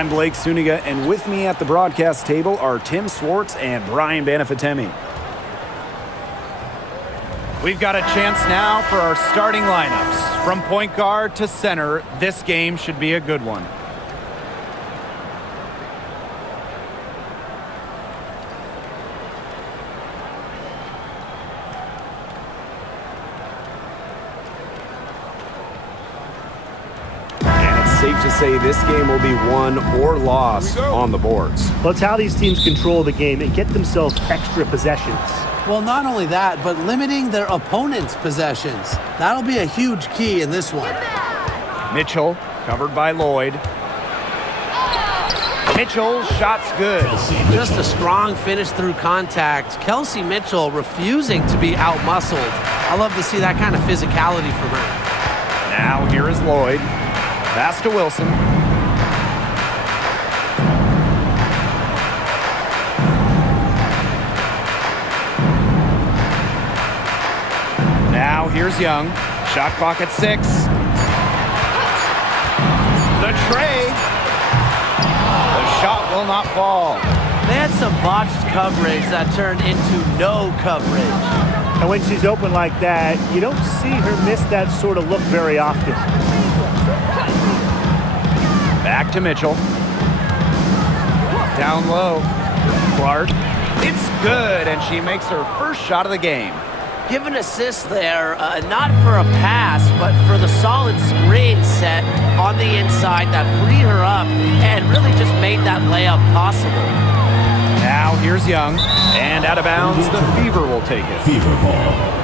I'm Blake Suniga, and with me at the broadcast table are Tim Swartz and Brian Banafitemi. We've got a chance now for our starting lineups. From point guard to center, this game should be a good one. Safe to say this game will be won or lost on the boards. Well, it's how these teams control the game and get themselves extra possessions. Well, not only that, but limiting their opponent's possessions. That'll be a huge key in this one. Mitchell, covered by Lloyd. Mitchell, shot's good. Just a strong finish through contact. Kelsey Mitchell refusing to be out-muscled. I love to see that kind of physicality from her. Now here is Lloyd. Pass to Wilson. Now here's Young. Shot clock at 6. The trade. The shot will not fall. They had some botched coverage that turned into no coverage. And when she's open like that, you don't see her miss that sort of look very often. Back to Mitchell. Down low. Clark. It's good, and she makes her first shot of the game. Give an assist there, not for a pass, but for the solid screen set on the inside that freed her up and really just made that layup possible. Now here's Young, and out of bounds, the Fever will take it. Fever ball.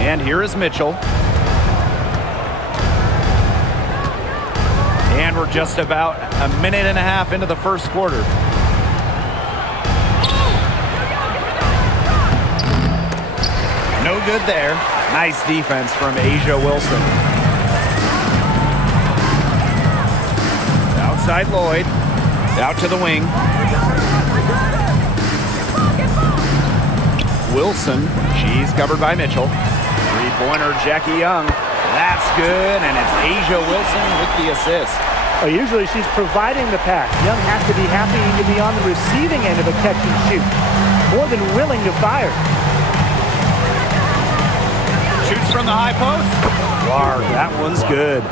And here is Mitchell. And we're just about a minute and a half into the first quarter. No good there. Nice defense from Asia Wilson. Outside Lloyd. Out to the wing. Wilson. She's covered by Mitchell. Three-pointer, Jackie Young. That's good, and it's Asia Wilson with the assist. Well, usually she's providing the pass. Young has to be happy to be on the receiving end of a catch and shoot. More than willing to fire. Shoots from the high post. Clark, that one's good.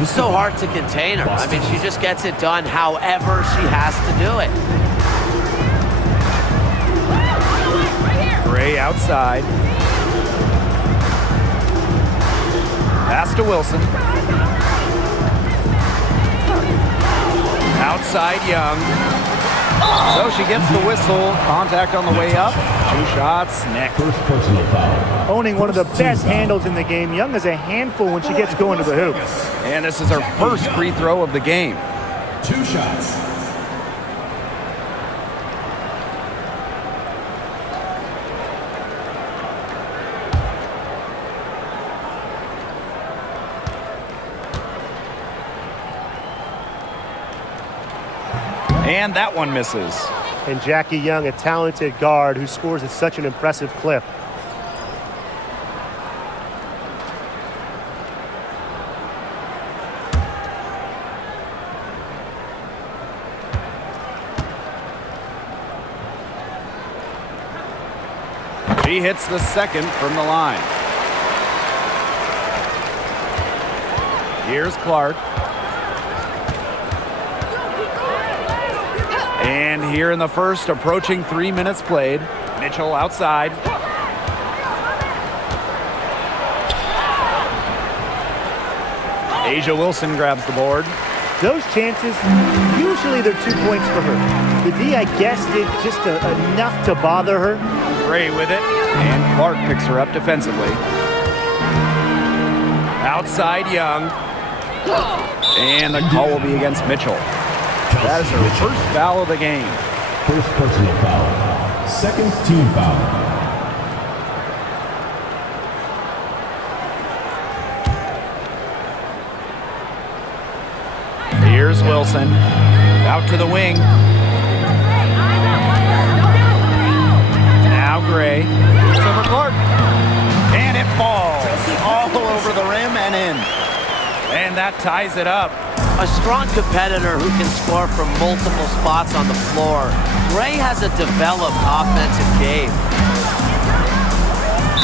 It's so hard to contain her. I mean, she just gets it done however she has to do it. Gray outside. Pass to Wilson. Outside Young. So she gets the whistle. Contact on the way up. 2 shots next. First personal foul. Owning one of the best handles in the game. Young is a handful when she gets going to the hoop. And this is her first free throw of the game. 2 shots. And that one misses. And Jackie Young, a talented guard who scores at such an impressive clip. She hits the second from the line. Here's Clark. And here in the first, approaching 3 minutes played. Mitchell outside. Asia Wilson grabs the board. Those chances, usually they're 2 points for her. The D, I guess, did just enough to bother her. Gray with it, and Clark picks her up defensively. Outside Young. And the call will be against Mitchell. That is her first foul of the game. First personal foul. Second team foul. Here's Wilson. Out to the wing. that ties it up. A strong competitor who can score from multiple spots on the floor. Gray has a developed offensive game.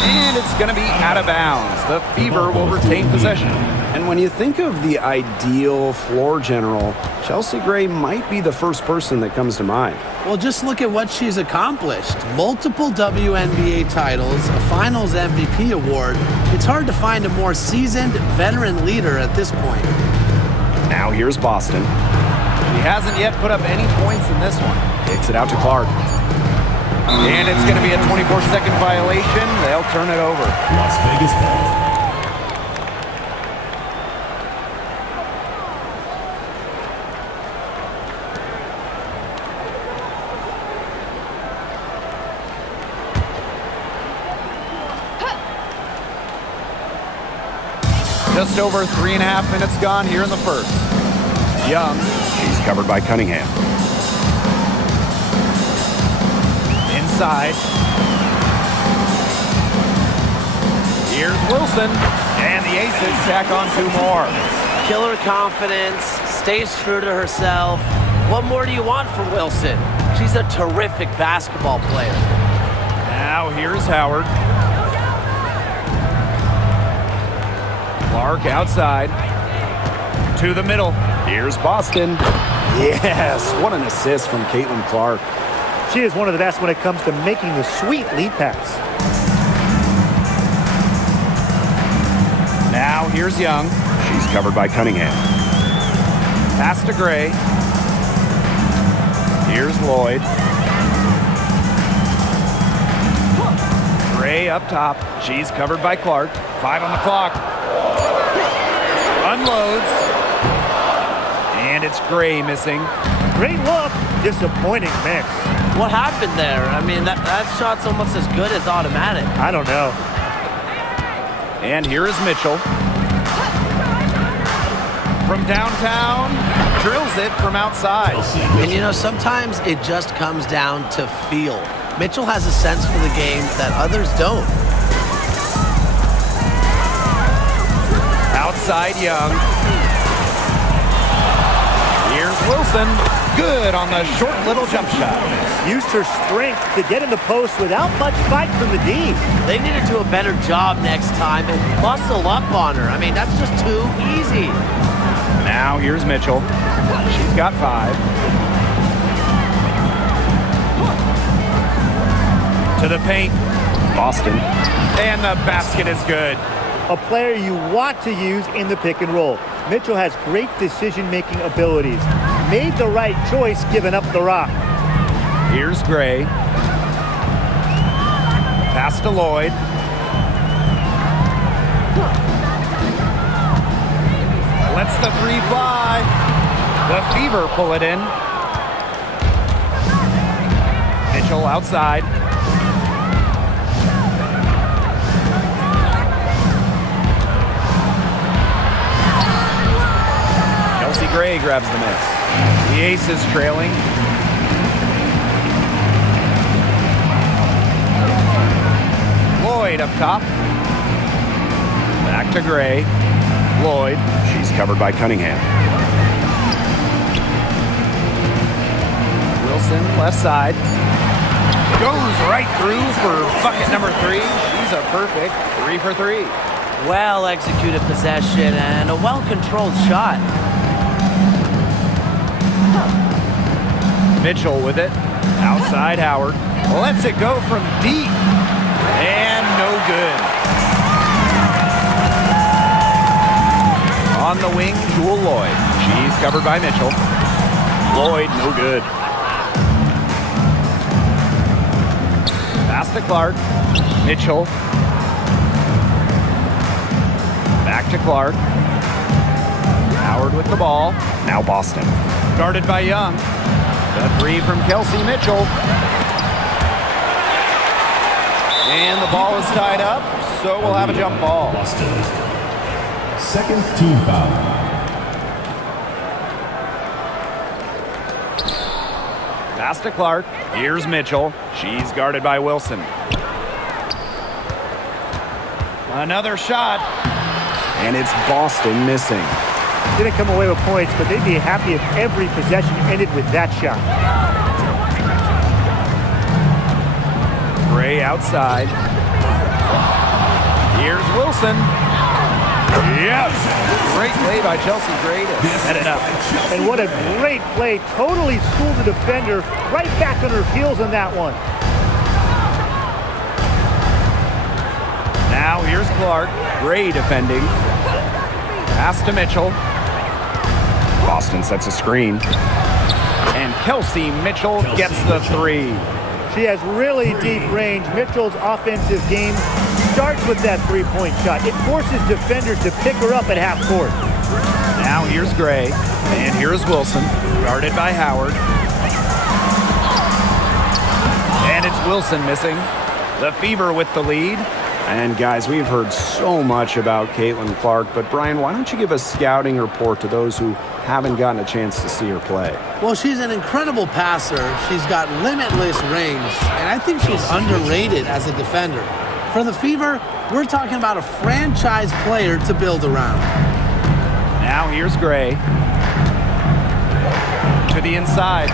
And it's going to be out of bounds. The Fever will retain possession. And when you think of the ideal floor general, Chelsea Gray might be the first person that comes to mind. Well, just look at what she's accomplished. Multiple WNBA titles, a Finals MVP award. It's hard to find a more seasoned veteran leader at this point. Now here's Boston. He hasn't yet put up any points in this one. Kicks it out to Clark. And it's going to be a 24-second violation. They'll turn it over. Las Vegas ball. Just over 3.5 minutes gone here in the first. Young. She's covered by Cunningham. Inside. Here's Wilson. And the Aces tack on 2 more. Killer confidence, stays true to herself. What more do you want from Wilson? She's a terrific basketball player. Now here's Howard. Clark outside. To the middle. Here's Boston. Yes, what an assist from CaitlinClark. She is one of the best when it comes to making the sweet lead pass. Now here's Young. She's covered by Cunningham. Pass to Gray. Here's Lloyd. Gray up top. She's covered by Clark. 5 on the clock. Unloads. And it's Gray missing. Great look. Disappointing miss. What happened there? I mean, that shot's almost as good as automatic. I don't know. And here is Mitchell. From downtown, drills it from outside. And you know, sometimes it just comes down to feel. Mitchell has a sense for the game that others don't. Outside Young. Here's Wilson. Good on the short little jump shot. Used her strength to get in the post without much fight from the D. They need to do a better job next time and muscle up on her. I mean, that's just too easy. Now here's Mitchell. She's got 5. To the paint. Boston. And the basket is good. A player you want to use in the pick and roll. Mitchell has great decision-making abilities. Made the right choice giving up the rock. Here's Gray. Pass to Lloyd. Lets the 3 fly. The Fever pull it in. Mitchell outside. Chelsea Gray grabs the miss. The Aces trailing. Lloyd up top. Back to Gray. Lloyd. She's covered by Cunningham. Wilson left side. Goes right through for bucket number 3. She's a perfect 3 for 3. Well executed possession and a well-controlled shot. Mitchell with it. Outside Howard. Lets it go from deep. And no good. On the wing, Jewel Lloyd. She's covered by Mitchell. Lloyd, no good. Pass to Clark. Mitchell. Back to Clark. Howard with the ball. Now Boston. Guarded by Young. The 3 from Kelsey Mitchell. And the ball is tied up, so we'll have a jump ball. Boston. Second team foul. Pass to Clark. Here's Mitchell. She's guarded by Wilson. Another shot. And it's Boston missing. Didn't come away with points, but they'd be happy if every possession ended with that shot. Gray outside. Here's Wilson. Yes! Great play by Chelsea Gray to set it up. And what a great play. Totally schooled the defender. Right back on her heels on that one. Now here's Clark. Gray defending. Pass to Mitchell. Boston sets a screen. And Kelsey Mitchell gets the three. She has really deep range. Mitchell's offensive game starts with that three-point shot. It forces defenders to pick her up at half court. Now here's Gray, and here's Wilson, guarded by Howard. And it's Wilson missing. The Fever with the lead. And guys, we've heard so much about Caitlin Clark, but Brian, why don't you give a scouting report to those who haven't gotten a chance to see her play? Well, she's an incredible passer. She's got limitless range, and I think she's underrated as a defender. For the Fever, we're talking about a franchise player to build around. Now here's Gray. To the inside.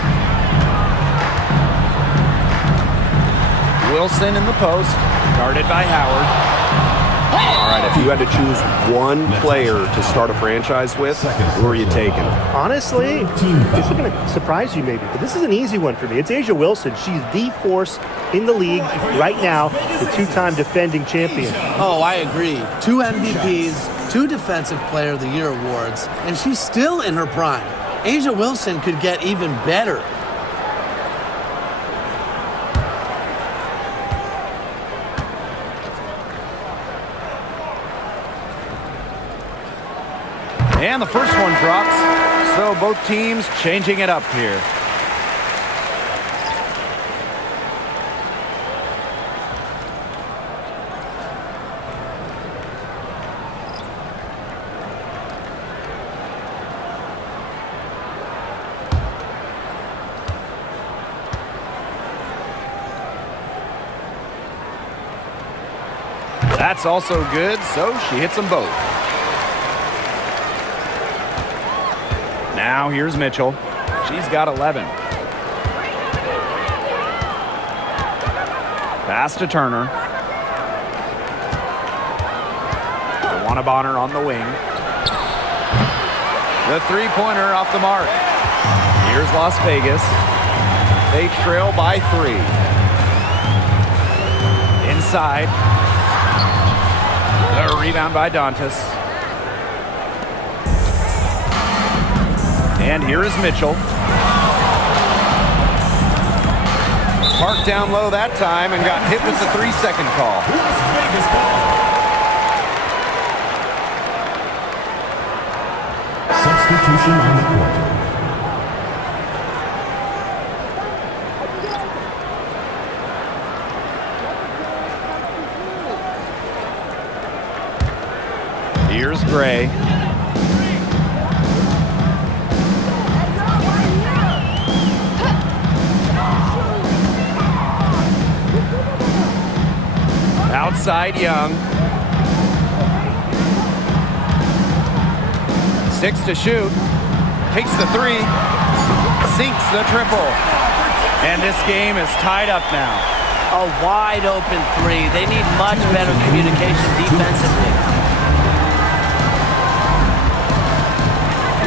Wilson in the post, guarded by Howard. All right, if you had to choose one player to start a franchise with, who are you taking? Honestly, this is going to surprise you maybe, but this is an easy one for me. It's A'ja Wilson. She's the force in the league right now, the two-time defending champion. Oh, I agree. 2 MVPs, 2 Defensive Player of the Year awards, and she's still in her prime. A'ja Wilson could get even better. And the first one drops, so both teams changing it up here. That's also good, so she hits them both. Now here's Mitchell. She's got 11. Pass to Turner. Bonner on the wing. The three-pointer off the mark. Here's Las Vegas. They trail by 3. Inside. The rebound by Dantas. And here is Mitchell. Parked down low that time and got hit with the 3-second call. Substitution on the court. Here's Gray. Outside Young. 6 to shoot. Takes the 3. Sinks the triple. And this game is tied up now. A wide open 3. They need much better communication defensively.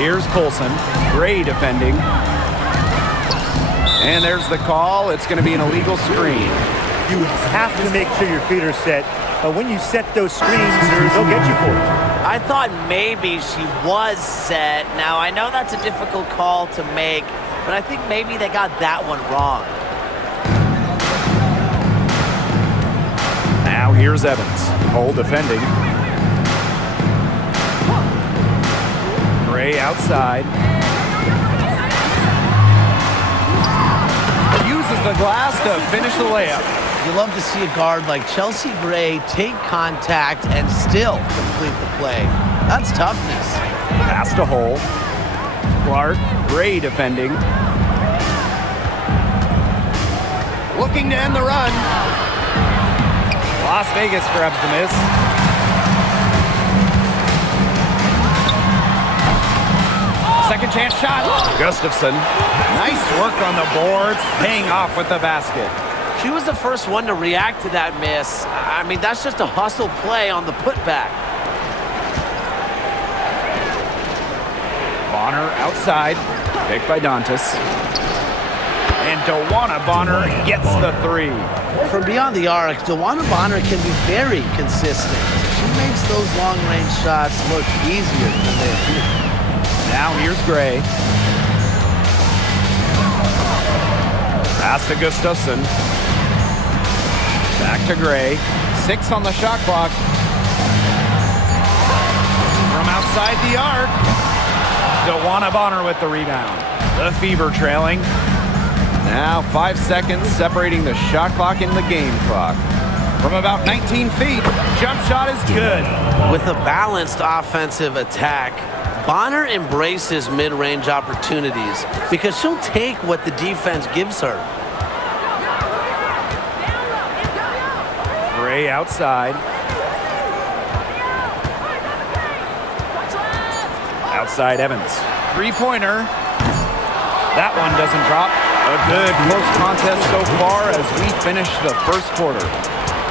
Here's Colson. Gray defending. And there's the call. It's going to be an illegal screen. You have to make sure your feet are set. But when you set those screens, they'll get you for it. I thought maybe she was set. Now, I know that's a difficult call to make, but I think maybe they got that one wrong. Now here's Evans. Cole defending. Gray outside. Uses the glass to finish the layup. You love to see a guard like Chelsea Gray take contact and still complete the play. That's toughness. Pass to Hole. Clark, Gray defending. Looking to end the run. Las Vegas grabs the miss. second chance shot. Gustafson. Nice work on the boards, paying off with the basket. She was the first one to react to that miss. I mean, that's just a hustle play on the putback. Bonner outside, picked by Dantas. And DeWanna Bonner gets the three. From beyond the arc, DeWanna Bonner can be very consistent. She makes those long-range shots look easier than they appear. Now here's Gray. Pass to Gustafson. Back to Gray. 6 on the shot clock. From outside the arc. DeWanna Bonner with the rebound. The Fever trailing. Now 5 seconds separating the shot clock and the game clock. From about 19 feet, jump shot is good. With a balanced offensive attack, Bonner embraces mid-range opportunities because she'll take what the defense gives her. Gray outside. Outside Evans. Three-pointer. That one doesn't drop. A good close contest so far as we finish the first quarter.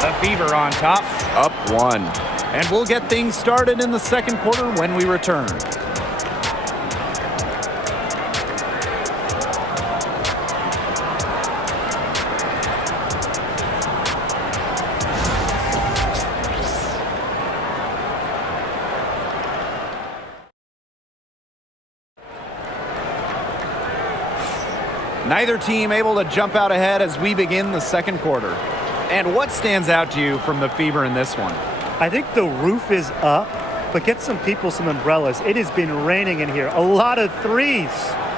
The Fever on top, up 1. And we'll get things started in the second quarter when we return. Neither team able to jump out ahead as we begin the second quarter. And what stands out to you from the Fever in this one? I think the roof is up, but get some people some umbrellas. It has been raining in here. A lot of threes.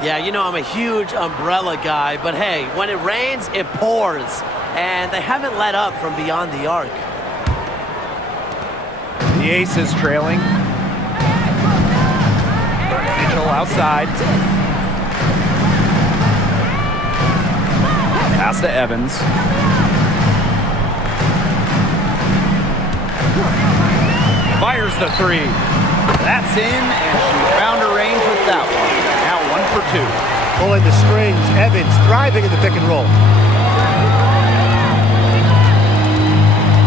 Yeah, you know I'm a huge umbrella guy, but hey, when it rains, it pours. And they haven't let up from beyond the arc. The Aces trailing. Mitchell outside. Pass to Evans. Fires the three. That's in, and she found her range with that one. Now 1 for 2. Pulling the strings. Evans thriving in the pick and roll.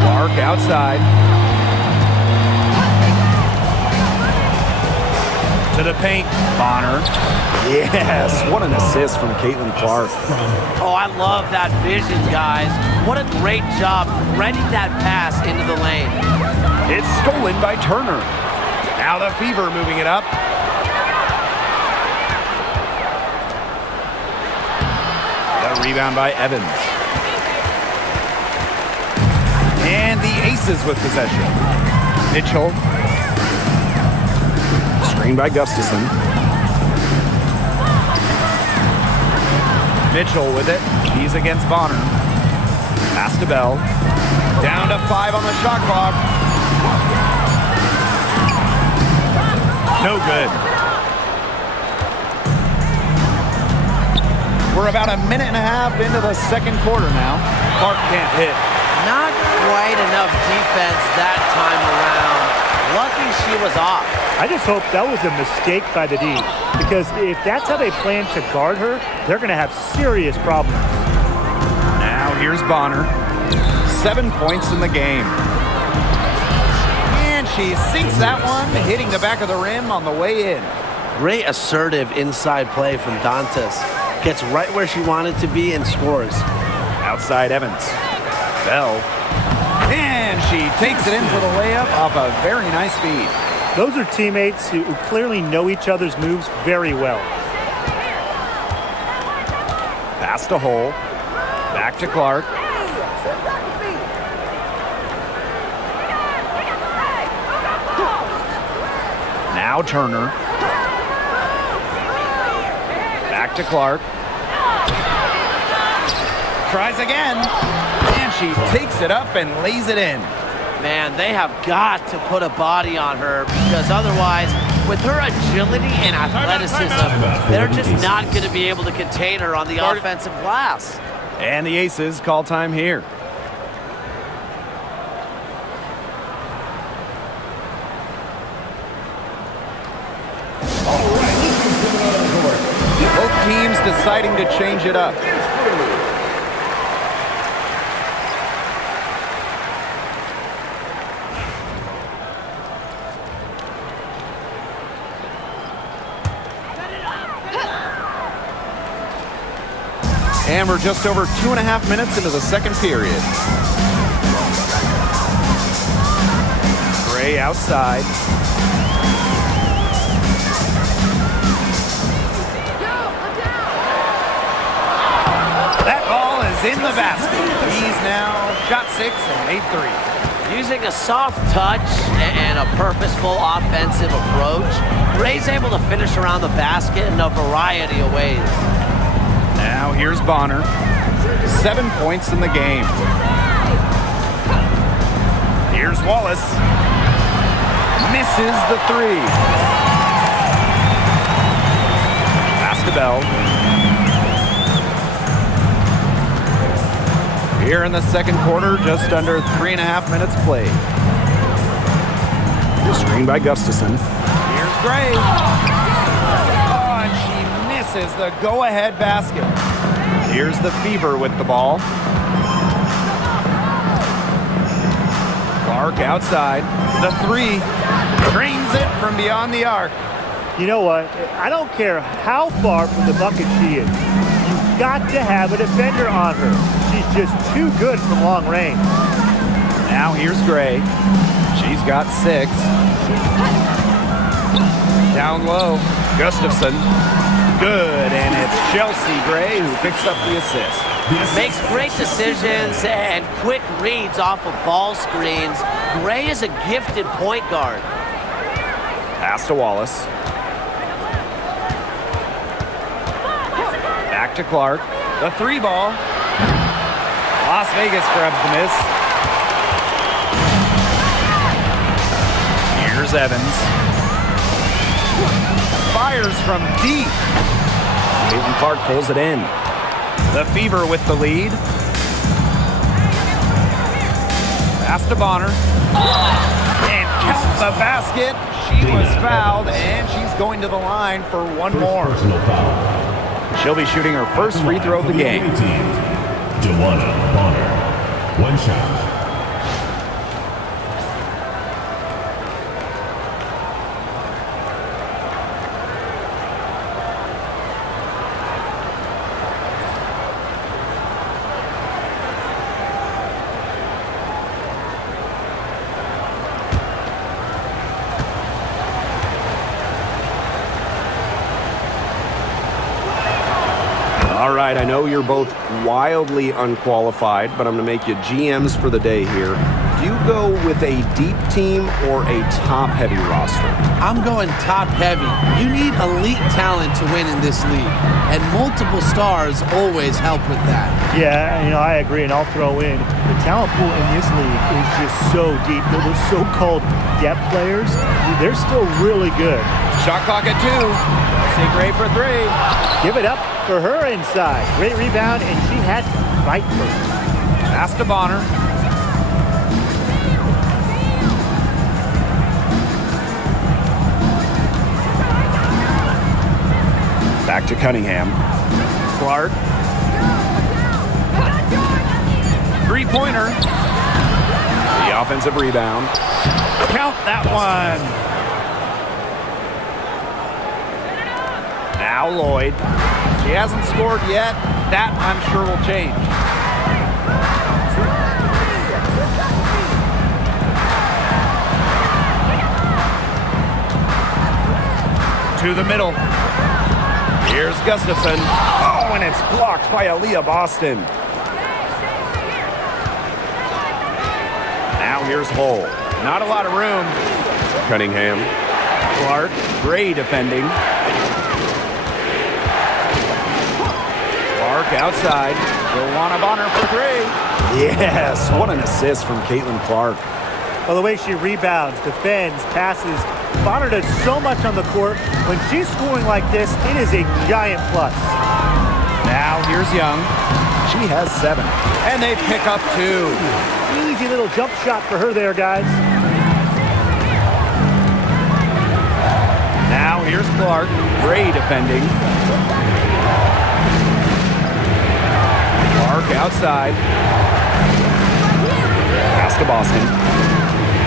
Clark outside. To the paint. Bonner. Yes, what an assist from Clark. Oh, I love that vision, guys. What a great job threading that pass into the lane. It's stolen by Turner. Now the Fever moving it up. The rebound by Evans. And the Aces with possession. Mitchell. Screen by Gustafson. Mitchell with it. He's against Bonner. Pass to Bell. Down to 5 on the shot clock. No good. We're about a minute and a half into the second quarter now. Clark can't hit. Not quite enough defense that time around. Lucky she was off. I just hope that was a mistake by the D, because if that's how they plan to guard her, they're going to have serious problems. Now here's Bonner. 7 points in the game. And she sinks that one, hitting the back of the rim on the way in. Great assertive inside play from Dantas. Gets right where she wanted to be and scores. Outside Evans. Bell. And she takes it in for the layup off a very nice feed. Those are teammates who clearly know each other's moves very well. Pass to Hole. Back to Clark. Now Turner. Back to Clark. Tries again. And she takes it up and lays it in. Man, they have got to put a body on her, because otherwise, with her agility and athleticism, they're just not going to be able to contain her on the offensive glass. And the Aces call time here. teams deciding to change it up. And we're just over 2.5 minutes into the second period. Gray outside. That ball is in the basket. He's now shot 6 and made 3. Using a soft touch and a purposeful offensive approach, Gray's able to finish around the basket in a variety of ways. Now here's Bonner. 7 points in the game. Here's Wallace. Misses the 3. Pass to Bell. Here in the second quarter, just under 3.5 minutes played. Screen by Gustafson. Here's Gray. Oh, and she misses the go-ahead basket. Here's the Fever with the ball. Clark outside. The 3. Drains it from beyond the arc. You know what? I don't care how far from the bucket she is. You've got to have a defender on her. She's just too good from long range. Now here's Gray. She's got 6. Down low. Gustafson. Good, and it's Chelsea Gray who picks up the assist. Makes great decisions and quick reads off of ball screens. Gray is a gifted point guard. Pass to Wallace. Back to Clark. The 3 ball. Las Vegas grabs the miss. Here's Evans. Fires from deep. Caitlin Clark pulls it in. The Fever with the lead. Pass to Bonner. And count the basket. She was fouled, and she's going to the line for one more. Personal foul. She'll be shooting her first free throw of the game. Joanna Bonner. 1 shot. All right, I know you're both wildly unqualified, but I'm going to make you GMs for the day here. Do you go with a deep team or a top-heavy roster? I'm going top-heavy. You need elite talent to win in this league, and multiple stars always help with that. Yeah, I agree, and I'll throw in the talent pool in this league is just so deep. Those so-called depth players, they're still really good. Shot clock at 2. Chelsea Gray for 3. Give it up for her inside. Great rebound, and she had to fight for it. Pass to Bonner. Back to Cunningham. Clark. 3-pointer. The offensive rebound. Count that one. Now Lloyd. She hasn't scored yet. That, I'm sure, will change. To the middle. Here's Gustafson. Oh, and it's blocked by Aaliyah Boston. Now here's Hull. Not a lot of room. Cunningham. Clark. Gray defending. Clark outside. Joanna Bonner for 3. Yes, what an assist from Caitlin Clark. Well, the way she rebounds, defends, passes, Bonner does so much on the court. When she's scoring like this, it is a giant plus. Now here's Young. She has 7. And they pick up 2. Easy little jump shot for her there, guys. Now here's Clark. Gray defending. Clark outside. Pass to Boston.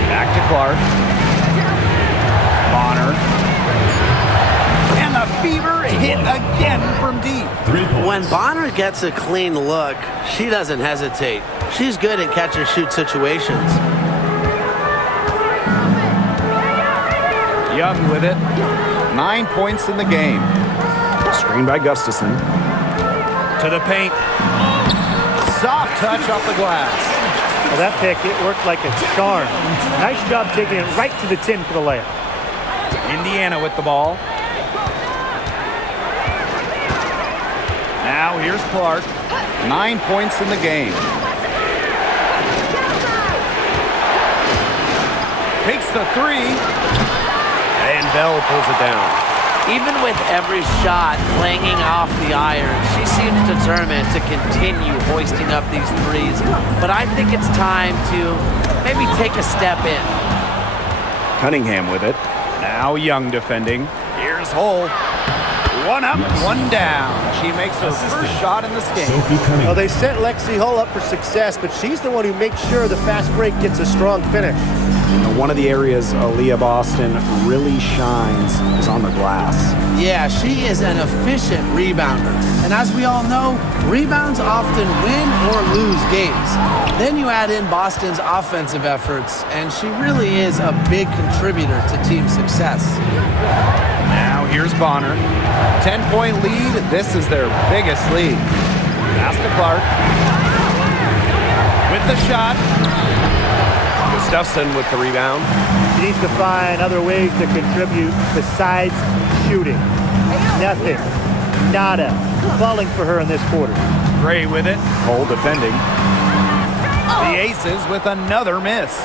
Back to Clark. Bonner. And the Fever hit again from deep. 3 points. When Bonner gets a clean look, she doesn't hesitate. She's good in catch-and-shoot situations. Young with it. 9 points in the game. Screen by Gustafson. To the paint. Soft touch off the glass. Well, that pick, it worked like a charm. Nice job taking it right to the tin for the layup. Indiana with the ball. Now here's Clark. 9 points in the game. Takes the three. And Bell pulls it down. Even with every shot clanging off the iron, she seems determined to continue hoisting up these threes. But I think it's time to maybe take a step in. Cunningham with it. Now Young defending. Here's Hull. One up, one down. She makes her first shot in this game. Sophie Cunningham. Well, they set Lexi Hull up for success, but she's the one who makes sure the fast break gets a strong finish. One of the areas Aaliyah Boston really shines is on the glass. Yeah, she is an efficient rebounder. And as we all know, rebounds often win or lose games. Then you add in Boston's offensive efforts, and she really is a big contributor to team success. Now here's Bonner. 10-point lead. This is their biggest lead. Pass to Clark. With the shot. Gustafson with the rebound. She needs to find other ways to contribute besides shooting. Nothing. Nada. Falling for her in this quarter. Gray with it. Hull defending. The Aces with another miss.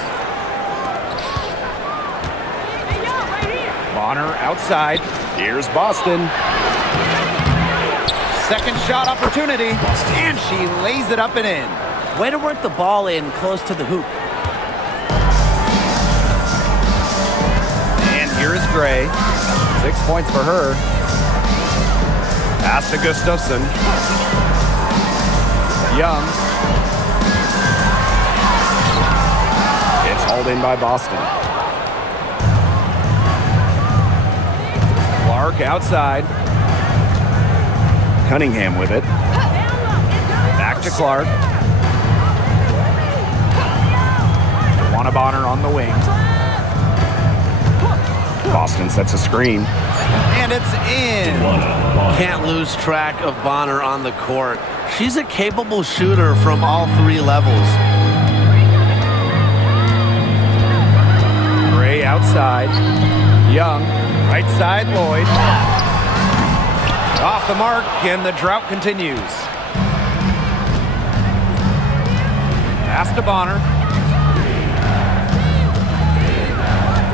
Bonner outside. Here's Boston. Second shot opportunity. And she lays it up and in. Way to work the ball in close to the hoop. And here is Gray. 6 points for her. Pass to Gustafson. Young. It's hauled in by Boston. Clark outside. Cunningham with it. Back to Clark. Juana Bonner on the wing. Boston sets a screen. And it's in. Can't lose track of Bonner on the court. She's a capable shooter from all three levels. Gray outside. Young. Right side, Lloyd. Off the mark, and the drought continues. Pass to Bonner.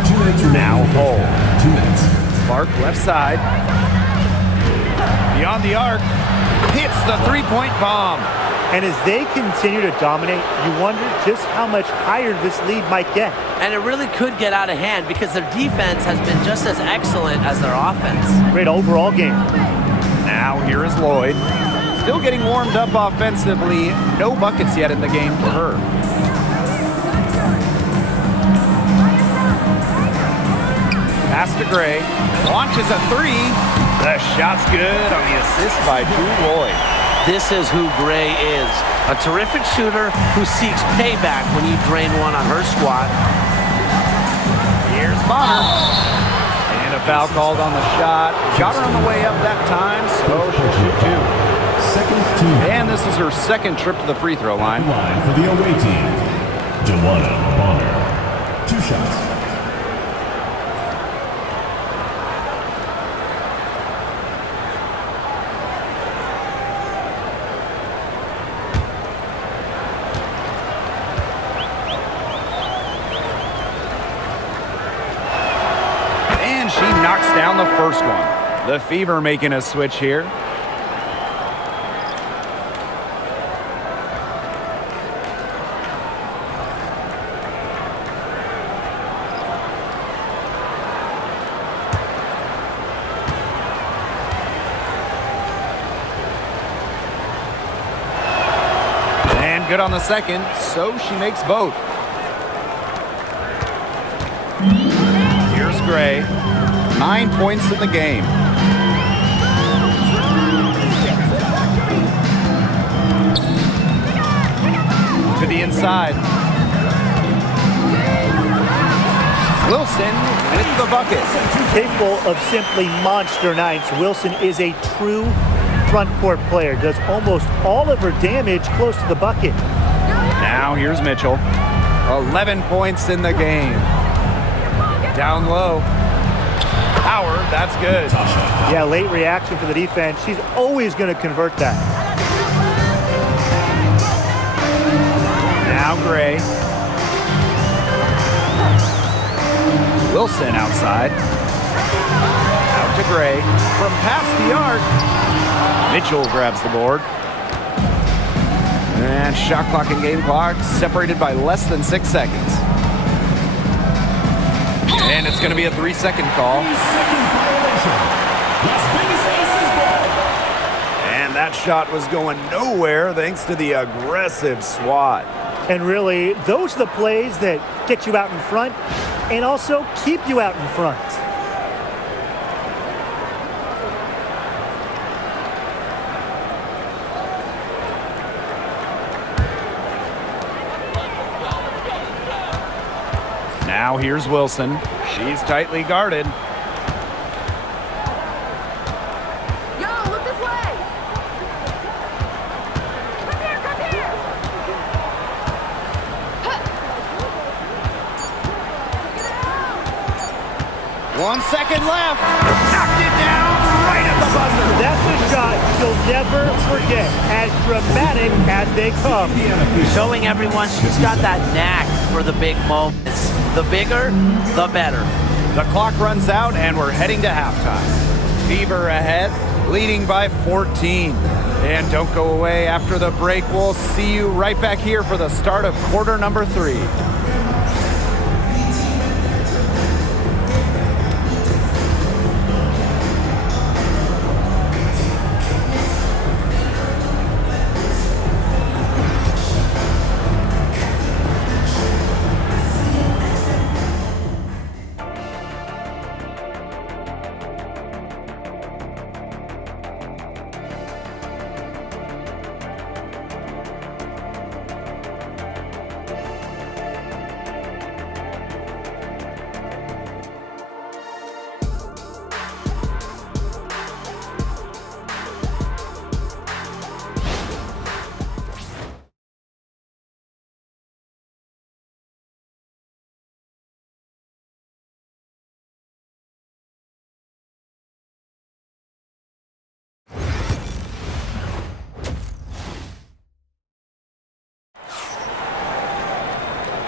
2 minutes remaining. Now Hull. 2 minutes. Clark left side. Beyond the arc. Hits the three-point bomb. And as they continue to dominate, you wonder just how much higher this lead might get. And it really could get out of hand because their defense has been just as excellent as their offense. Great overall game. Now here is Lloyd. Still getting warmed up offensively. No buckets yet in the game for her. Pass to Gray. Launches a three. The shot's good on the assist by Drew Lloyd. This is who Gray is. A terrific shooter who seeks payback when you drain one on her squad. Here's Bonner. And a foul called on the shot. Got her on the way up that time, so she'll shoot two. Second team. And this is her second trip to the free throw line. Line for the away team. Juana Bonner. 2 shots. She knocks down the first one. The Fever making a switch here. good on the second, so she makes both. Here's Gray. 9 points in the game. To the inside. Wilson with the bucket. Capable of simply monster nights, Wilson is a true front court player. Does almost all of her damage close to the bucket. Now here's Mitchell. 11 points in the game. Down low. Power, that's good. Yeah, late reaction for the defense. She's always going to convert that. Now Gray. Wilson outside. Out to Gray. From past the arc. Mitchell grabs the board. And shot clock and game clock separated by less than 6 seconds. And it's going to be a 3-second call. And that shot was going nowhere thanks to the aggressive swat. And really, those are the plays that get you out in front and also keep you out in front. Now here's Wilson. She's tightly guarded. Yo, look this way. Come here, come here. 1 second left. Knocked it down right at the buzzer. That's a shot you'll never forget, as dramatic as they come. Showing everyone she's got that knack for the big moments. The bigger, the better. The clock runs out and we're heading to halftime. Fever ahead, leading by 14. And don't go away after the break. We'll see you right back here for the start of quarter number 3.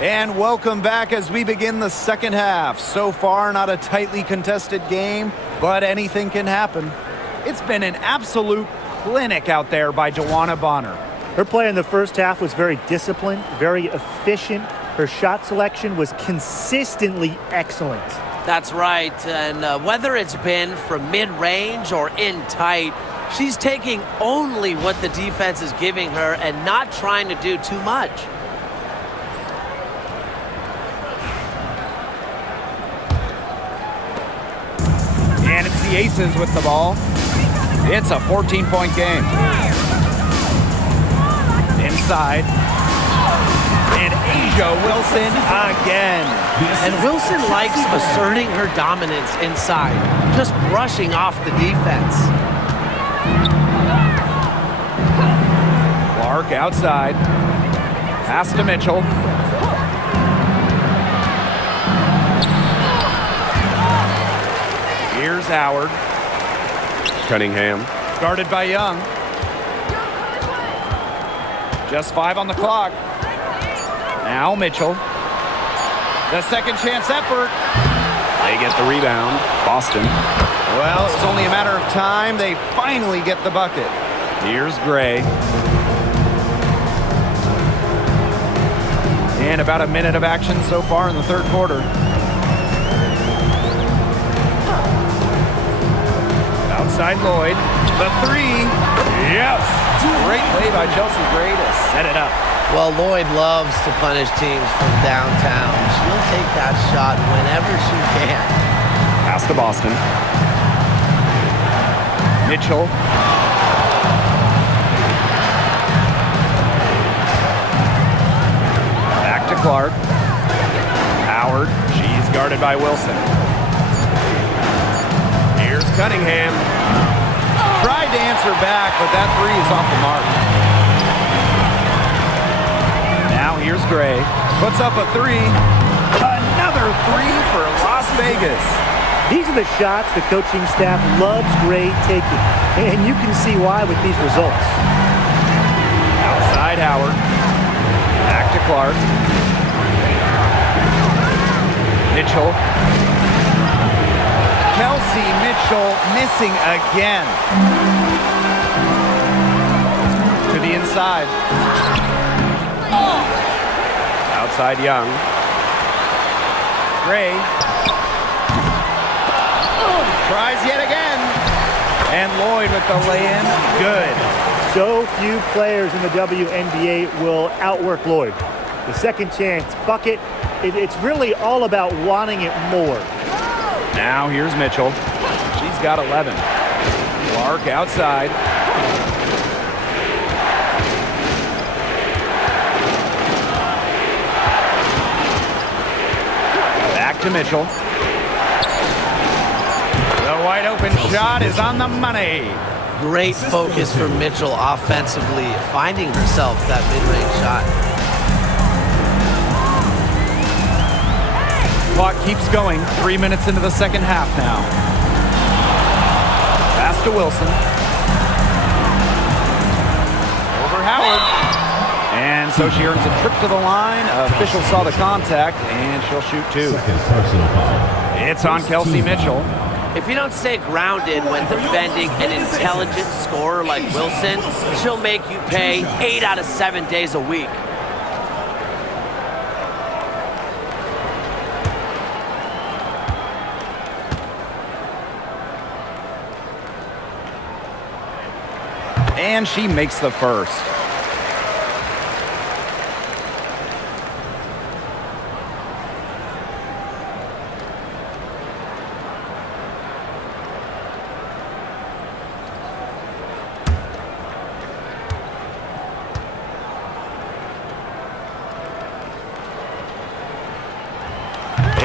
And welcome back as we begin the second half. So far, not a tightly contested game, but anything can happen. It's been an absolute clinic out there by DeWanna Bonner. Her play in the first half was very disciplined, very efficient. Her shot selection was consistently excellent. That's right, and whether it's been from mid-range or in tight, she's taking only what the defense is giving her and not trying to do too much. And it's the Aces with the ball. It's a 14-point game. Inside. And Asia Wilson again. And Wilson likes asserting her dominance inside, just brushing off the defense. Clark outside. Pass to Mitchell. Here's Howard. Cunningham. Guarded by Young. Just 5 on the clock. Now Mitchell. The second chance effort. They get the rebound. Boston. Well, it's only a matter of time. They finally get the bucket. Here's Gray. And about a minute of action so far in the third quarter. Outside Lloyd. The 3. Yes. Great play by Chelsea Gray to set it up. Well, Lloyd loves to punish teams from downtown. She'll take that shot whenever she can. Pass to Boston. Mitchell. Back to Clark. Howard. She's guarded by Wilson. Here's Cunningham. Tried to answer back, but that three is off the mark. Now here's Gray. Puts up a three. Another three for Las Vegas. These are the shots the coaching staff loves Gray taking, and you can see why with these results. Outside Howard. Back to Clark. Mitchell. Kelsey Mitchell missing again. To the inside. Outside Young. Gray. Tries yet again. And Lloyd with the lay-in. Good. So few players in the WNBA will outwork Lloyd. The second chance bucket, it's really all about wanting it more. Now here's Mitchell. She's got 11. Clark outside. Back to Mitchell. The wide open shot is on the money. Great focus for Mitchell offensively, finding herself that mid-range shot. Clock keeps going. 3 minutes into the second half now. Pass to Wilson. Over Howard. And so she earns a trip to the line. Official saw the contact, and she'll shoot two. Second personal foul. It's on Kelsey Mitchell. If you don't stay grounded when defending an intelligent scorer like Wilson, she'll make you pay 8 out of 7 days a week. And she makes the first.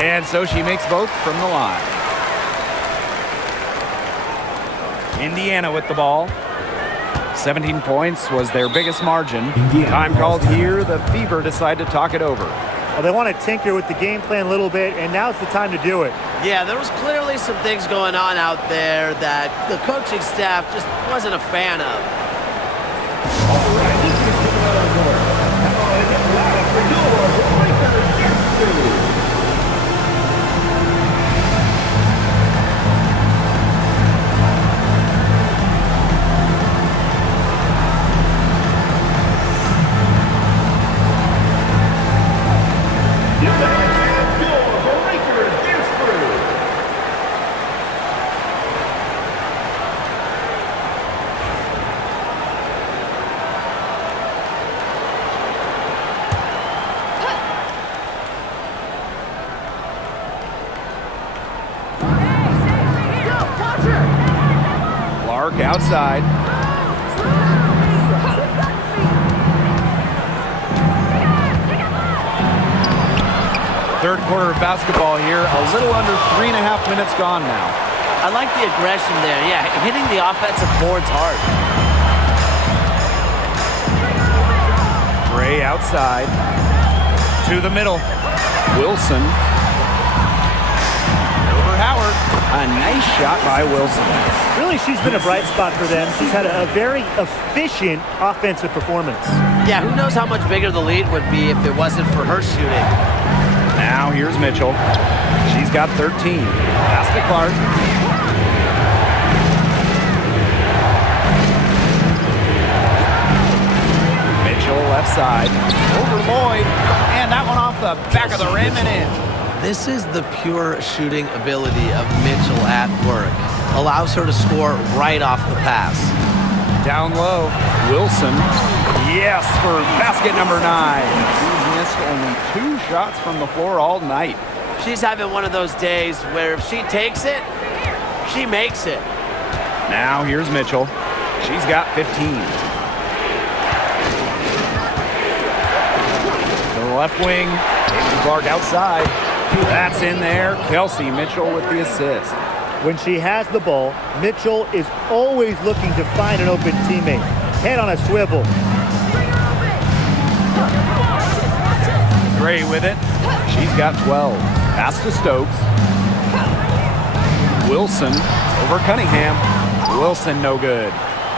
And so she makes both from the line. Indiana with the ball. 17 points was their biggest margin. Time called here. The Fever decide to talk it over. Well, they want to tinker with the game plan a little bit, and now's the time to do it. Yeah, there was clearly some things going on out there that the coaching staff just wasn't a fan of. All right, this is coming out of order. Now I get loud for your Raptors yesterday. Clark outside. Third quarter of basketball here. A little under 3.5 minutes gone now. I like the aggression there. Yeah, hitting the offensive boards hard. Gray outside. To the middle. Wilson. Over Howard. A nice shot by Wilson. Really, she's been a bright spot for them. She's had a very efficient offensive performance. Yeah, who knows how much bigger the lead would be if it wasn't for her shooting. Now here's Mitchell. She's got 13. Pass to Clark. Mitchell left side. Over Lloyd. And that one off the back of the rim and in. This is the pure shooting ability of Mitchell at work. Allows her to score right off the pass. Down low. Wilson. Yes, for basket number 9. She's missed only 2 shots from the floor all night. She's having one of those days where if she takes it, she makes it. Now here's Mitchell. She's got 15. To the left wing. Clark outside. That's in there. Kelsey Mitchell with the assist. When she has the ball, Mitchell is always looking to find an open teammate. Head on a swivel. Gray with it. She's got 12. Pass to Stokes. Wilson over Cunningham. Wilson no good.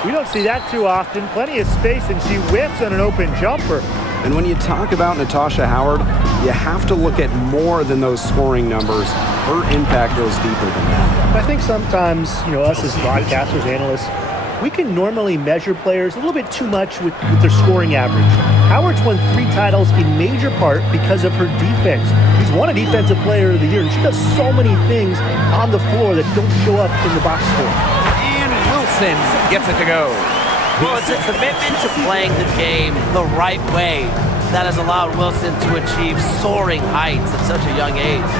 We don't see that too often. Plenty of space, and she whiffs on an open jumper. And when you talk about Natasha Howard, you have to look at more than those scoring numbers. Her impact goes deeper than that. I think sometimes, us as broadcasters, analysts, we can normally measure players a little bit too much with their scoring average. Howard's won 3 titles in major part because of her defense. She's won a Defensive Player of the Year, and she does so many things on the floor that don't show up in the box score. And Wilson gets it to go. Well, it's a commitment to playing the game the right way that has allowed Wilson to achieve soaring heights at such a young age.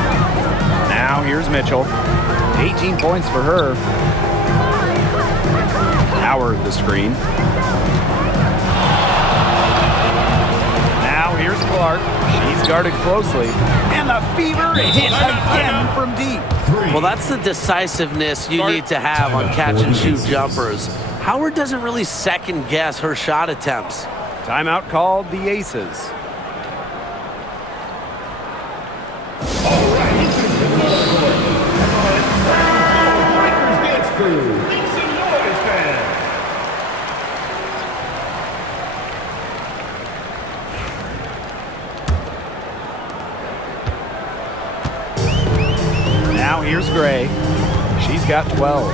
Now here's Mitchell. 18 points for her. Howard the screen. Now here's Clark. She's guarded closely. And the Fever hit again from deep. Well, that's the decisiveness you need to have on catch-and-shoot jumpers. Howard doesn't really second-guess her shot attempts. Timeout called the Aces. All right, he's going to come out of the Lakers dance crew. Make some noise, fans. Now here's Gray. She's got 12.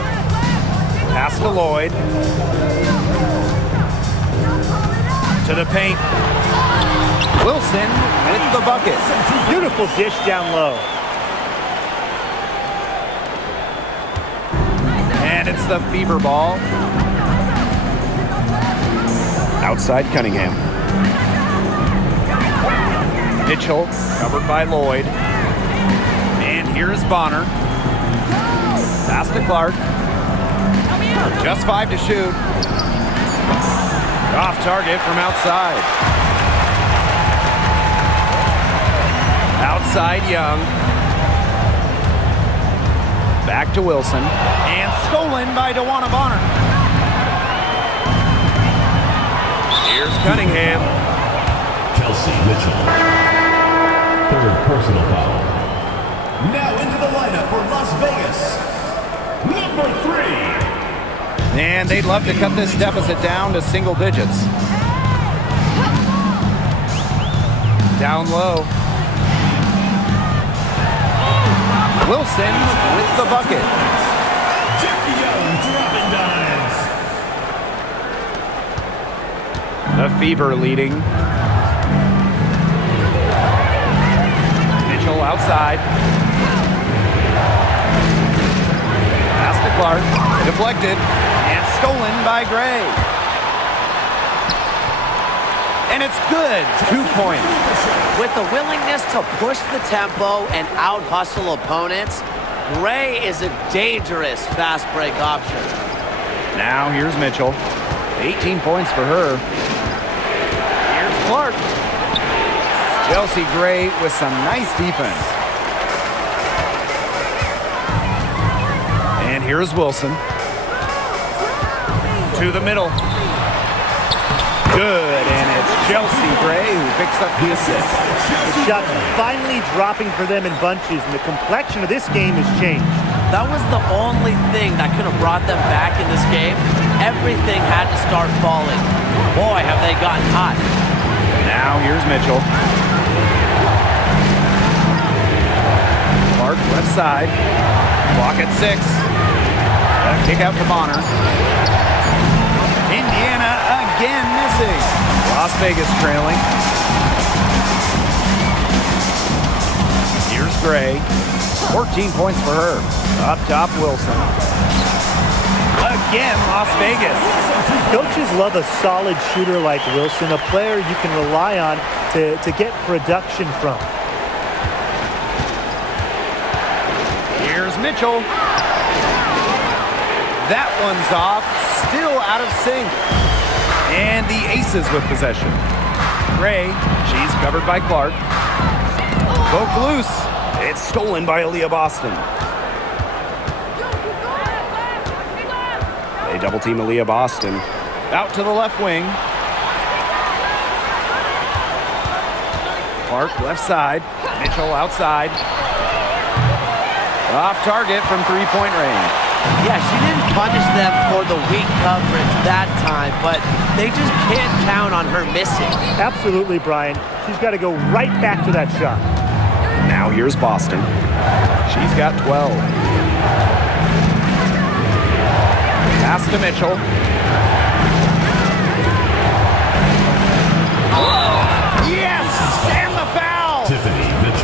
Pass to Lloyd. To the paint. Wilson with the bucket. Beautiful dish down low. And it's the Fever ball. Outside Cunningham. Mitchell covered by Lloyd. And here's Bonner. Pass to Clark. Just 5 to shoot. Off target from outside. Outside Young. Back to Wilson. And stolen by DeWanna Bonner. Here's Cunningham. Kelsey Mitchell. 3rd personal foul. Now into the lineup for Las Vegas. Number 3. And they'd love to cut this deficit down to single digits. Down low. Wilson with the bucket. Jackie Young dropping dimes. The Fever leading. Mitchell outside. Pass to Clark. Deflected. And stolen by Gray. And it's good. 2 points. With the willingness to push the tempo and out-hustle opponents, Gray is a dangerous fast break option. Now here's Mitchell. 18 points for her. Here's Clark. Chelsea Gray with some nice defense. And here's Wilson. To the middle. Good, and it's Chelsea Gray who picks up the assist. The shot finally dropping for them in bunches, and the complexion of this game has changed. That was the only thing that could have brought them back in this game. Everything had to start falling. Boy, have they gotten hot. Now here's Mitchell. Clark left side. Clock at 6. Kick out to Bonner. Indiana again missing. Las Vegas trailing. Here's Gray. 14 points for her. Up top, Wilson. again, Las Vegas. Coaches love a solid shooter like Wilson, a player you can rely on to get production from. Here's Mitchell. That one's off, still out of sync. And the Aces with possession. Gray, she's covered by Clark. Poke loose. It's stolen by Aaliyah Boston. They double team Aaliyah Boston. Out to the left wing. Clark left side. Mitchell outside. Off target from three-point range. Yeah, she didn't punish them for the weak coverage that time, but they just can't count on her missing. Absolutely, Brian. She's got to go right back to that shot. Now here's Boston. She's got 12. Pass to Mitchell. Yes! And the foul!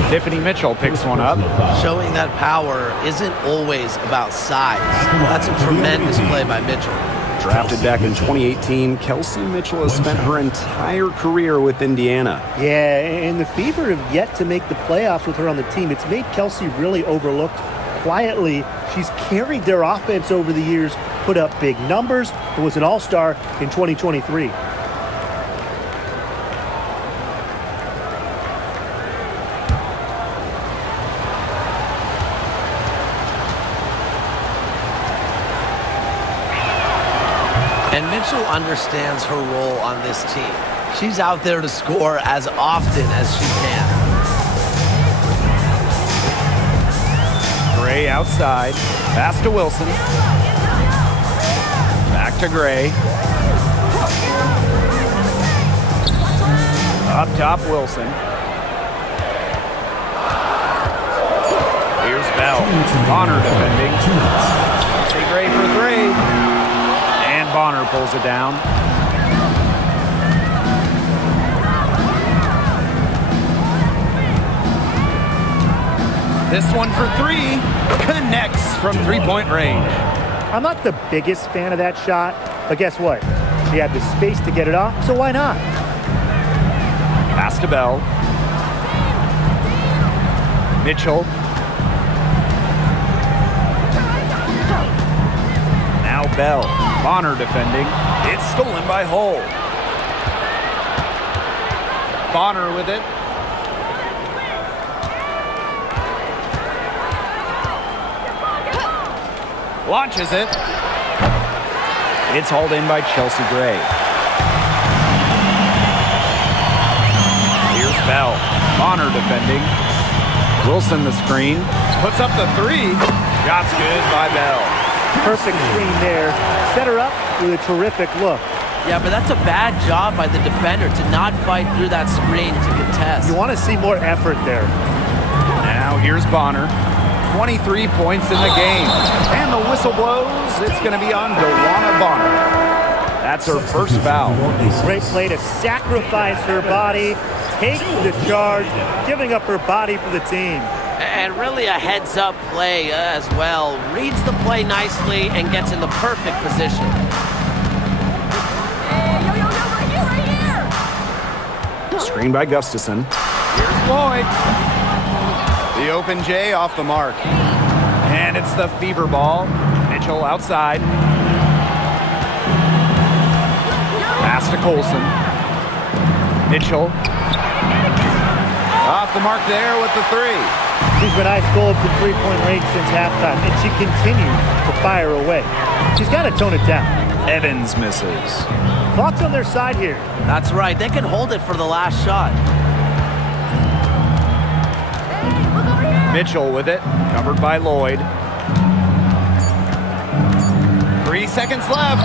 Tiffany Mitchell picks one up. Showing that power isn't always about size. That's a tremendous play by Mitchell. Drafted back in 2018, Kelsey Mitchell has spent her entire career with Indiana. Yeah, and the Fever have yet to make the playoffs with her on the team. It's made Kelsey really overlooked. Quietly, she's carried their offense over the years, put up big numbers, and was an all-star in 2023. And Mitchell understands her role on this team. She's out there to score as often as she can. Gray outside. Pass to Wilson. Back to Gray. Up top, Wilson. Here's Bell. Bonner defending. See Gray for three. And Bonner pulls it down. This one for three. Connects from three-point range. I'm not the biggest fan of that shot, but guess what? She had the space to get it off, so why not? Pass to Bell. Mitchell. Now Bell. Bonner defending. It's stolen by Hull. Bonner with it. Launches it. It's hauled in by Chelsea Gray. Here's Bell. Bonner defending. Wilson the screen. Puts up the three. Shot's good by Bell. Perfect screen there. Set her up with a terrific look. Yeah, but that's a bad job by the defender to not fight through that screen to contest. You want to see more effort there. Now here's Bonner. 23 points in the game. And the whistle blows. It's going to be on Dewana Bonner. That's her first foul. Great play to sacrifice her body, take the charge, giving up her body for the team. And really a heads-up play as well. Reads the play nicely and gets in the perfect position. Hey, yo, right here! Screen by Gustafson. Here's Lloyd. The open J off the mark. And it's the Fever ball. Mitchell outside. Pass to Colson. Mitchell. Off the mark there with the three. She's been ice cold from three-point range since halftime, and she continues to fire away. She's got to tone it down. Evans misses. Thoughts on their side here? That's right. They can hold it for the last shot. Hey, look over here! Mitchell with it. Covered by Lloyd. 3 seconds left.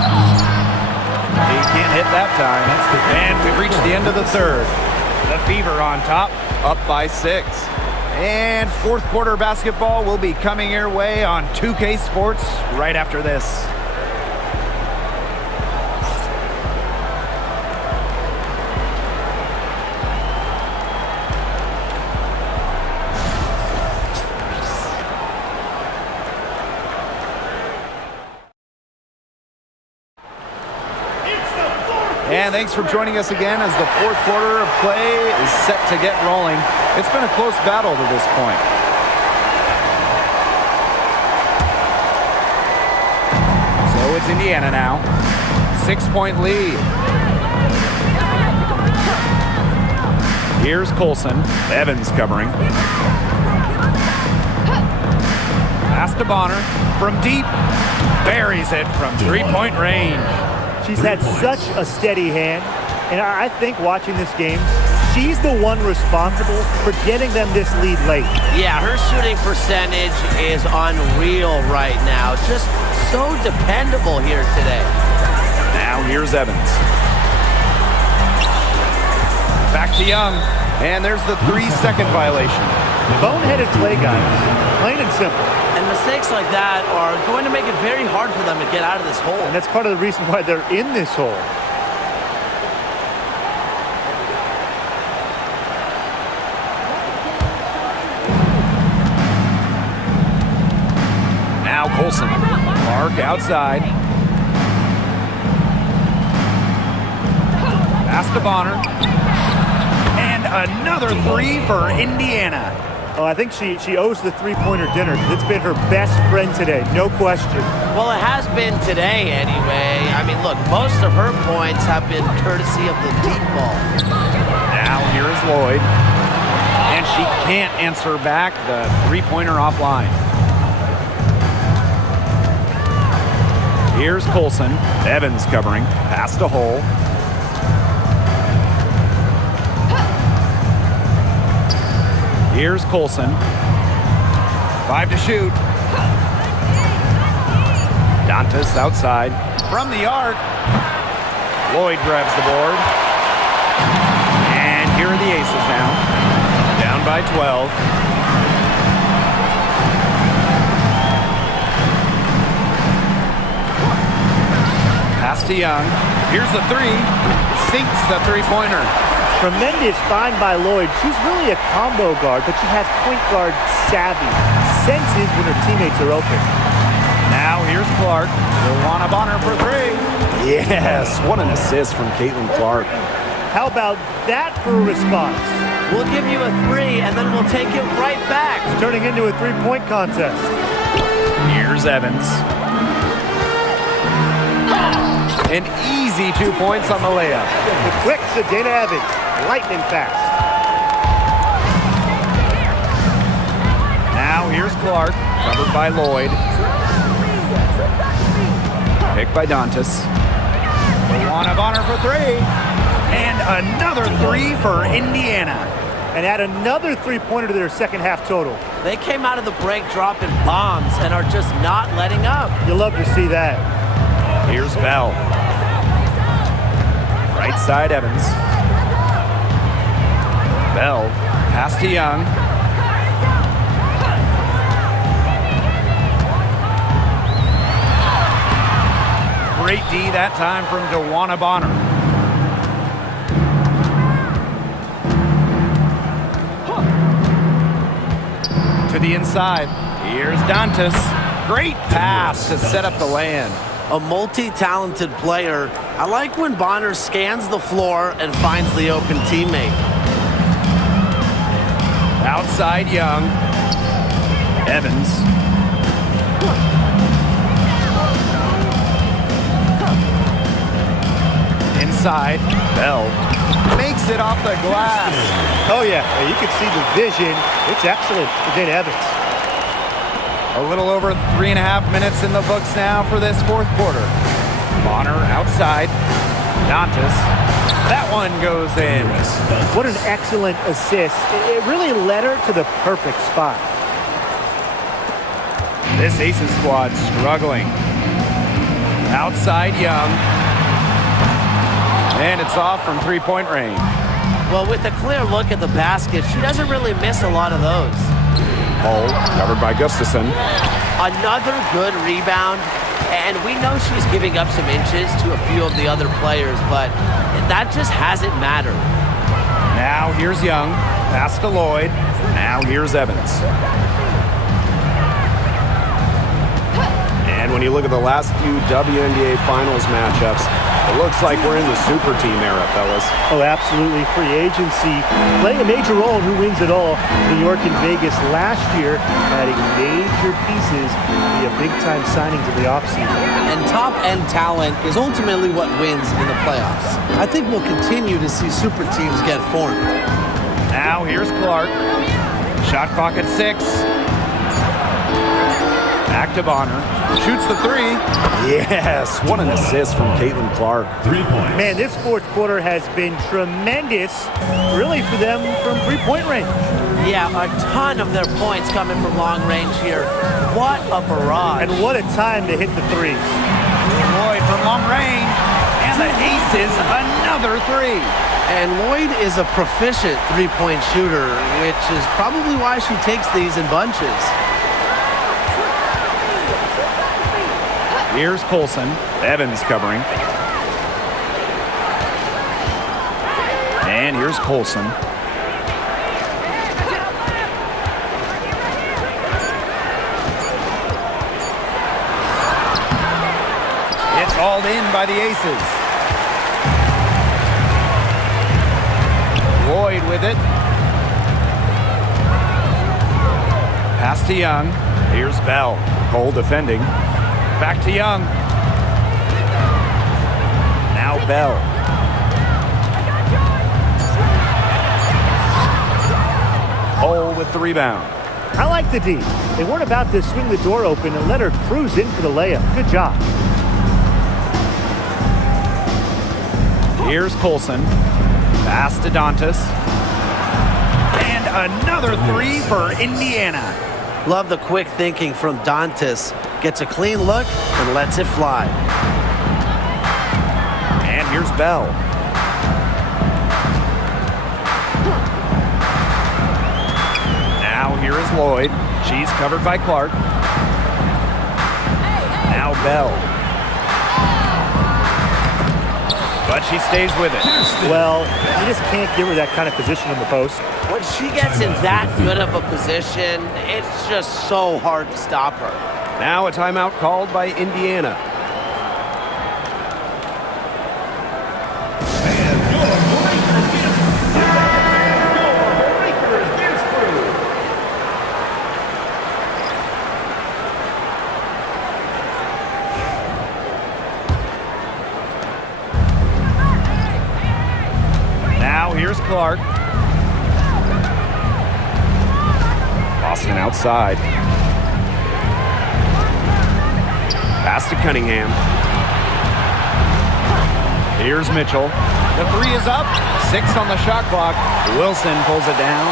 He can't hit that time. And we've reached the end of the third. The Fever on top, up by 6. And fourth quarter basketball will be coming your way on 2K Sports right after this. And thanks for joining us again as the fourth quarter of play is set to get rolling. It's been a close battle to this point. So it's Indiana now. 6-point lead. Here's Colson. Evans covering. Pass to Bonner from deep. Buries it from three-point range. She's had such a steady hand, and I think watching this game, she's the one responsible for getting them this lead late. Yeah, her shooting percentage is unreal right now. Just so dependable here today. Now here's Evans. Back to Young, and there's the 3-second violation. Boneheaded play, guys. Plain and simple. And mistakes like that are going to make it very hard for them to get out of this hole. And that's part of the reason why they're in this hole. Now Colson. Clark outside. Pass to Bonner. And another three for Indiana. Oh, I think she owes the three-pointer dinner. It's been her best friend today, no question. Well, it has been today anyway. I mean, look, most of her points have been courtesy of the deep ball. Now here's Lloyd. And she can't answer back the three-pointer offline. Here's Colson. Evans covering. Pass to Hull. Here's Colson. 5 to shoot. Dantas outside. From the arc. Lloyd grabs the board. And here are the Aces now. Down by 12. Pass to Young. Here's the three. Sinks the three-pointer. Tremendous find by Lloyd. She's really a combo guard, but she has point guard savvy. Senses when her teammates are open. Now here's Clark. Luana Bonner for three. Yes, what an assist from Caitlin-Clark. How about that for a response? We'll give you a three, and then we'll take it right back. It's turning into a three-point contest. Here's Evans. An easy 2 points on the layup. The quick Dana Evans, lightning fast. Now here's Clark, covered by Lloyd. Picked by Dantas. Luana Bonner for three. And another three for Indiana. And add another three-pointer to their second half total. They came out of the break dropping bombs and are just not letting up. You'll love to see that. Here's Bell. Right side Evans. Bell. Pass to Young. Great D that time from Luana Bonner. To the inside. Here's Dantas. Great pass to set up the lay-in. A multi-talented player. I like when Bonner scans the floor and finds the open teammate. Outside Young. Evans. Inside. Bell. Makes it off the glass. Oh, yeah. You can see the vision. It's excellent for Dana Evans. A little over 3.5 minutes in the books now for this fourth quarter. Bonner outside. Dantas. That one goes in. What an excellent assist. It really led her to the perfect spot. This Aces squad struggling. Outside Young. And it's off from three-point range. Well, with a clear look at the basket, she doesn't really miss a lot of those. Hull, covered by Gustafson. Another good rebound, and we know she's giving up some inches to a few of the other players, but that just hasn't mattered. Now here's Young. Pass to Lloyd. Now here's Evans. And when you look at the last few WNBA Finals matchups, it looks like we're in the super team era, fellas. Oh, absolutely. Free agency playing a major role in who wins it all. New York and Vegas last year adding major pieces via big-time signings in the offseason. And top-end talent is ultimately what wins in the playoffs. I think we'll continue to see super teams get formed. Now here's Clark. Shot clock at 6. Back to Bonner. Shoots the 3. Yes, what an assist from Caitlin-Clark. 3 points. Man, this fourth quarter has been tremendous, really, for them from three-point range. Yeah, a ton of their points coming from long range here. What a barrage. And what a time to hit the threes. Lloyd from long range. And the aces, another 3. And Lloyd is a proficient three-point shooter, which is probably why she takes these in bunches. Here's Colson. Evans covering. And here's Colson. It's hauled in by the Aces. Lloyd with it. Pass to Young. Here's Bell. Cole defending. Back to Young. Now Bell. Cole with the rebound. I like the D. They weren't about to swing the door open and let her cruise in for the layup. Good job. Here's Colson. Pass to Dantas. And another 3 for Indiana. Love the quick thinking from Dantas. Gets a clean look and lets it fly. And here's Bell. Now here is Lloyd. She's covered by Clark. Now Bell. But she stays with it. Well, you just can't give her that kind of position in the post. When she gets in that good of a position, it's just so hard to stop her. Now a timeout called by Indiana. And your breakers is through. Now here's Clark. Boston outside. Pass to Cunningham. Here's Mitchell. The 3 is up. 6 on the shot clock. Wilson pulls it down.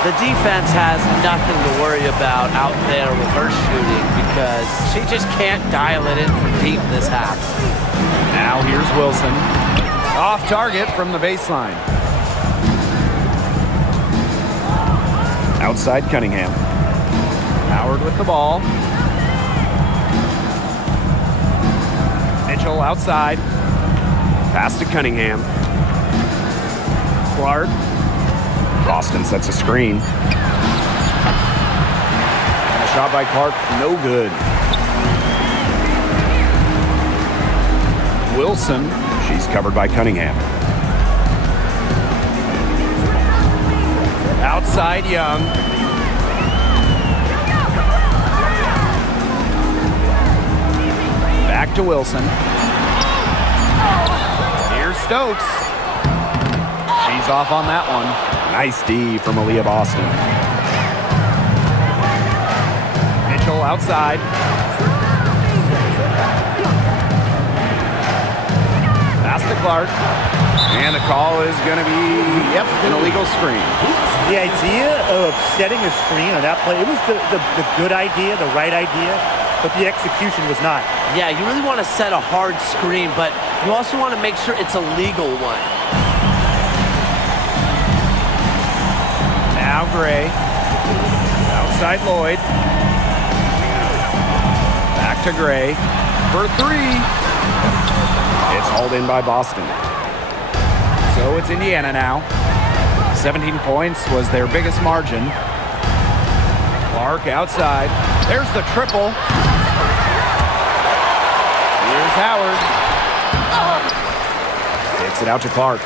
The defense has nothing to worry about out there with her shooting because she just can't dial it in from deep this half. Now here's Wilson. Off target from the baseline. Outside Cunningham. Howard with the ball. Mitchell outside. Pass to Cunningham. Clark. Boston sets a screen. And a shot by Clark, no good. Wilson, she's covered by Cunningham. Outside Young. Back to Wilson. Here's Stokes. She's off on that one. Nice D from Aaliyah Boston. Mitchell outside. Pass to Clark. And the call is going to be, an illegal screen. The idea of setting a screen on that play, it was the good idea, the right idea, but the execution was not. Yeah, you really want to set a hard screen, but you also want to make sure it's a legal one. Now Gray. Outside Lloyd. Back to Gray. For 3. It's hauled in by Boston. So it's Indiana now. 17 points was their biggest margin. Clark outside. There's the triple. Howard. Takes it out to Clark.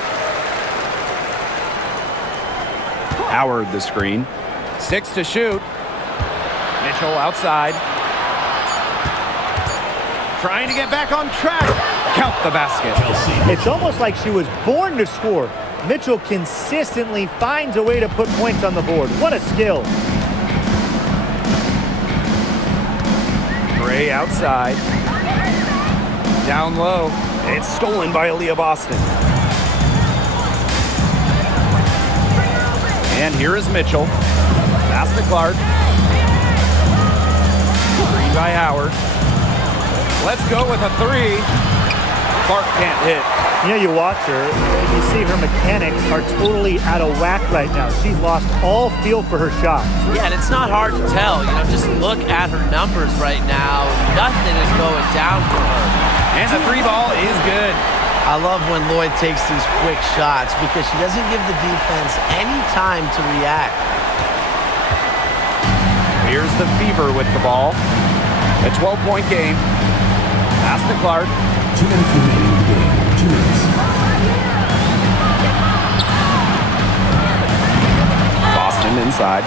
Howard the screen. 6 to shoot. Mitchell outside. Trying to get back on track. Count the basket. It's almost like she was born to score. Mitchell consistently finds a way to put points on the board. What a skill. Gray outside. Down low. It's stolen by Aaliyah Boston. And here is Mitchell. Pass to Clark. Screen by Howard. Let's go with a 3. Clark can't hit. You know, you watch her, and you see her mechanics are totally out of whack right now. She's lost all feel for her shot. Yeah, and it's not hard to tell. You know, just look at her numbers right now. Nothing is going down for her. And the 3 ball is good. I love when Lloyd takes these quick shots because she doesn't give the defense any time to react. Here's the Fever with the ball. A 12-point game. Pass to Clark. 2 minutes remaining in the game. 2 minutes. Boston inside.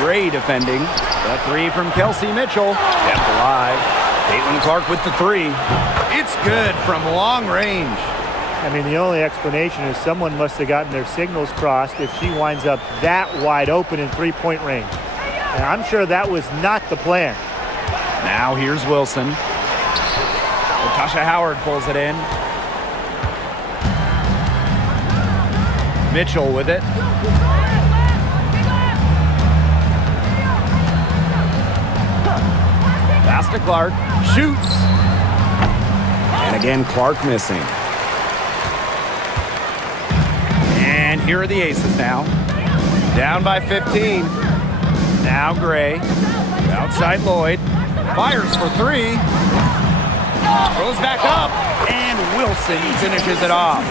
Gray defending. The 3 from Kelsey Mitchell. Kept alive. CaitlinClark with the 3. It's good from long range. I mean, the only explanation is someone must have gotten their signals crossed if she winds up that wide open in three-point range. And I'm sure that was not the plan. Now here's Wilson. Natasha Howard pulls it in. Mitchell with it. Pass to Clark. Shoots. And again, Clark missing. And here are the Aces now. Down by 15. Now Gray. Outside Lloyd. Fires for 3. Goes back up. And Wilson finishes it off.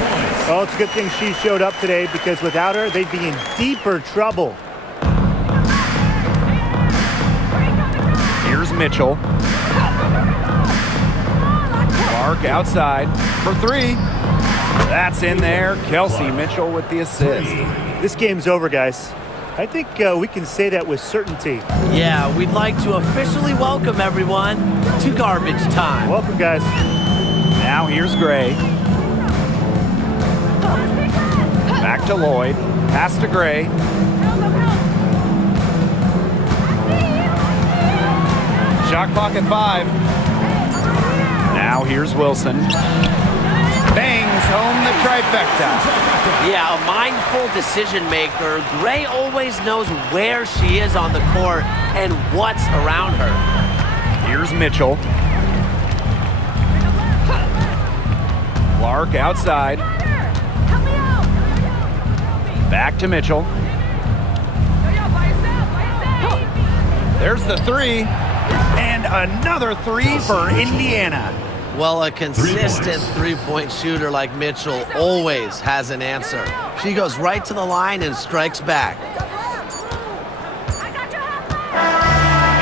Well, it's a good thing she showed up today because without her, they'd be in deeper trouble. Here's Mitchell. Clark outside for 3. That's in there. Kelsey Mitchell with the assist. This game's over, guys. I think we can say that with certainty. Yeah, we'd like to officially welcome everyone to garbage time. Welcome, guys. Now here's Gray. Back to Lloyd. Pass to Gray. Shot clock at 5. Now here's Wilson. Bangs home the trifecta. Yeah, a mindful decision maker. Gray always knows where she is on the court and what's around her. Here's Mitchell. Clark outside. Back to Mitchell. There's the 3. And another 3 for Indiana. Well, a consistent three-point shooter like Mitchell always has an answer. She goes right to the line and strikes back.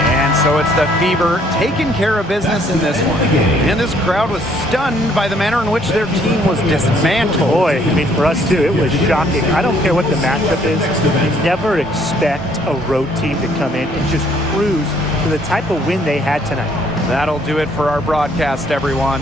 And so it's the Fever taking care of business in this one. And this crowd was stunned by the manner in which their team was dismantled. Boy, I mean, for us too, it was shocking. I don't care what the matchup is. You never expect a road team to come in and just cruise to the type of win they had tonight. That'll do it for our broadcast, everyone.